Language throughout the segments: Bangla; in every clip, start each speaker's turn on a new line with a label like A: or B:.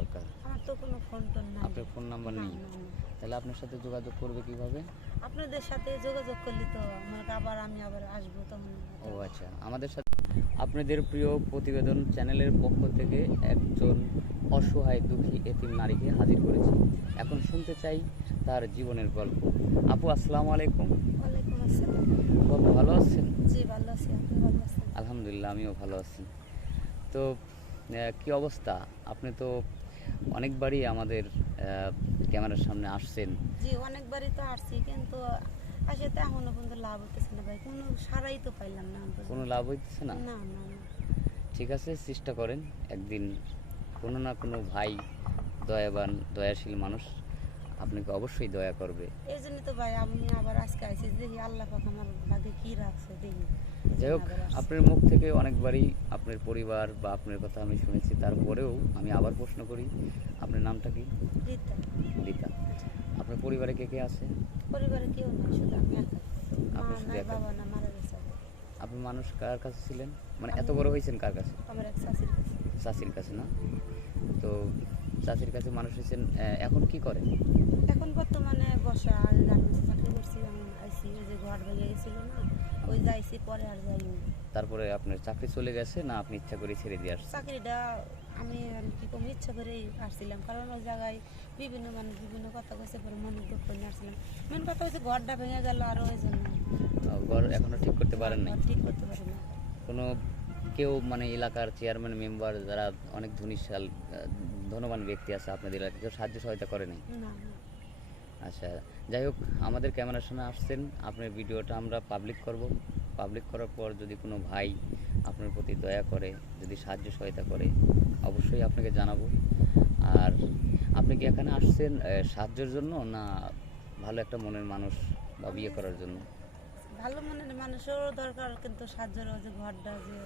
A: দরকার?
B: আমার তো কোনো ফোন টোন নাই।
A: আপনার ফোন নাম্বার নেই। তাহলে আপনার সাথে যোগাযোগ করবে কীভাবে?
B: আপনাদের সাথে যোগাযোগ করলে তো আমার আবার আমি আবার আসব তখন।
A: ও আচ্ছা। আমাদের সাথে আপনাদের প্রিয় প্রতিবেদন চ্যানেলের পক্ষ থেকে একজন অসহায় দুঃখী এতিম নারীকে হাজির করেছি। এখন শুনতে চাই তার জীবনের গল্প। আপু আসসালামু আলাইকুম। আপু ভালো আছেন?
B: জি ভালো আছি। আপনি ভালো আছেন?
A: আলহামদুলিল্লাহ আমিও ভালো আছি। তো কি অবস্থা? আপনি তো অনেকবারই আমাদের ক্যামেরার সামনে আসছেন।
B: জি অনেকবারই তো আসছি কিন্তু আসে তো এখনও পর্যন্ত লাভ হতেছে না ভাই। কোনো সারাই তো পাইলাম না
A: কোনো লাভ হইতেছে না?
B: না না না।
A: ঠিক আছে চেষ্টা করেন। একদিন কোনো না কোনো ভাই দয়াবান দয়াশীল মানুষ আপনাকে অবশ্যই দয়া করবে।
B: এই জন্য তো ভাই আমি আবার আজকে আইছি দেখি আল্লাহ পাক আমার ভাগে কি রাখছে দেখি।
A: যাই হোক আপনার মুখ থেকে অনেকবারই আপনার পরিবার বা আপনার কথা আমি শুনেছি তারপরেও আমি আবার প্রশ্ন করি আপনার নামটা কি?
B: রীতা,
A: রীতা। আপনার পরিবারে কে কে আছে?
B: পরিবারে কেউ নাই শুধু আমি একা।
A: আপনি শুধু একা?
B: বাবা না মারা গেছে।
A: আপনি মানুষ কার কাছে ছিলেন? মানে এত বড় হয়েছেন কার কাছে?
B: আমার এক শাশুড়ির কাছে।
A: কাছে না? তো চাষির কাছে মানুষ হয়েছেন এখন কি করেন?
B: এখন বর্তমানে বসা আর গার্মেন্টসে চাকরি করছি আমি আইসি ওই যে ঘর ভেঙে গেছিল না ওই যাইছি পরে আর যাইনি
A: তারপরে আপনার চাকরি চলে গেছে না আপনি ইচ্ছা করে ছেড়ে দিয়ে আসছেন?
B: চাকরিটা আমি কি কম ইচ্ছা করেই আসছিলাম কারণ ওই জায়গায় বিভিন্ন মানুষ বিভিন্ন কথা কইছে পরে মনে দুঃখ নিয়ে আসছিলাম। মেন কথা হচ্ছে ঘরটা ভেঙে গেল আর ওই জন্য।
A: ঘর এখনও ঠিক করতে পারেন নাই?
B: ঘর ঠিক করতে পারেন না
A: কোনো কেউ মানে এলাকার চেয়ারম্যান মেম্বার যারা অনেক ধনীশাল ধনবান ব্যক্তি আছে আপনাদের এলাকায় কেউ সাহায্য সহায়তা করে নাই?
B: না না।
A: আচ্ছা যাই হোক আমাদের ক্যামেরার সামনে আসছেন। আপনার ভিডিওটা আমরা পাবলিক করব। পাবলিক করার পর যদি কোনো ভাই আপনার প্রতি দয়া করে যদি সাহায্য সহায়তা করে অবশ্যই আপনাকে জানাব। আর আপনি কি এখানে আসছেন সাহায্যের জন্য না ভালো একটা মনের মানুষ বা বিয়ে করার জন্য?
B: ভালো মনের মানুষেরও দরকার কিন্তু সাহায্যের যে ঘরটা যে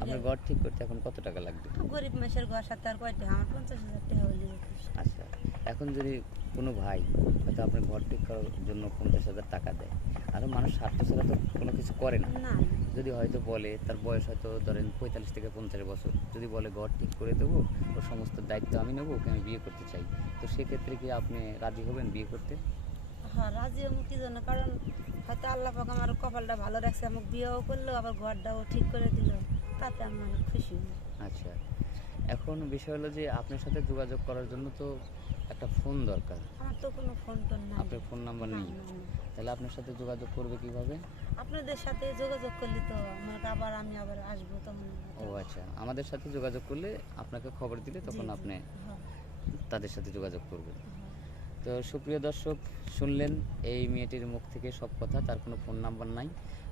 A: আপনার ঘর ঠিক করতে এখন কত টাকা লাগবে?
B: গরিব মেশের ঘর সাথে আর কয়টা আমার পঞ্চাশ হাজার টাকা হলে।
A: আচ্ছা এখন যদি কোনো ভাই হয়তো আপনার ঘর ঠিক করার জন্য পঞ্চাশ হাজার টাকা দেয় আর মানুষ স্বার্থ ছাড়া তো কোনো কিছু করে না।
B: না।
A: যদি হয়তো বলে তার বয়স হয়তো ধরেন পঁয়তাল্লিশ থেকে পঞ্চাশ বছর যদি বলে ঘর ঠিক করে দেবো ওর সমস্ত দায়িত্ব আমি নেব ওকে আমি বিয়ে করতে চাই তো সেক্ষেত্রে কি আপনি রাজি হবেন বিয়ে করতে?
B: হ্যাঁ রাজি আমি কি জন্য কারণ হয়তো আল্লাহ পাক আমার কপালটা ভালো রাখছে আমাকে বিয়েও করল আবার ঘরটাও ঠিক করে দিল। তাতে আমি অনেক খুশি।
A: আচ্ছা এখন বিষয় হলো যে আপনার সাথে যোগাযোগ করার জন্য তো একটা ফোন দরকার।
B: আমার তো কোনো ফোন টোন নাই।
A: আপনার ফোন নাম্বার নেই।
B: না, না।
A: তাহলে আপনার সাথে যোগাযোগ করবে কীভাবে?
B: আপনাদের সাথে যোগাযোগ করলে তো আমাকে আবার আমি আবার আসব তখন
A: ও আচ্ছা আমাদের সাথে যোগাযোগ করলে আপনাকে খবর দিলে তখন। আপনি
B: হ্যাঁ,
A: তাদের সাথে যোগাযোগ করবেন।
B: হ্যাঁ।
A: তো সুপ্রিয় দর্শক, শুনলেন এই মেয়েটির মুখ থেকে সব কথা, তার কোনো ফোন নাম্বার নাই।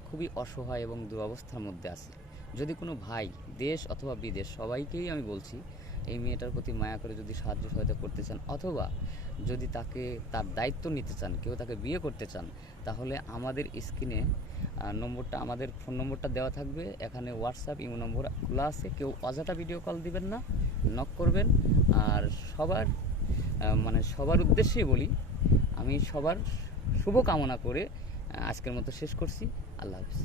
A: খুবই অসহায় এবং দুরবস্থার মধ্যে আছে। যদি কোনো ভাই, দেশ অথবা বিদেশ, সবাইকেই আমি বলছি, এই মেয়েটার প্রতি মায়া করে যদি সাহায্য সহায়তা করতে চান, অথবা যদি তাকে তার দায়িত্ব নিতে চান, কেউ তাকে বিয়ে করতে চান, তাহলে আমাদের স্ক্রিনে নম্বরটা, আমাদের ফোন নম্বরটা দেওয়া থাকবে। এখানে হোয়াটসঅ্যাপ, ইমো নম্বর খোলা আছে। কেউ অযথা ভিডিও কল দিবেন না, নক করবেন। আর সবার মানে সবার উদ্দেশ্যেই বলি, আমি সবার শুভ কামনা করে আজকের মতো শেষ করছি। আল্লাহ হাফিজ।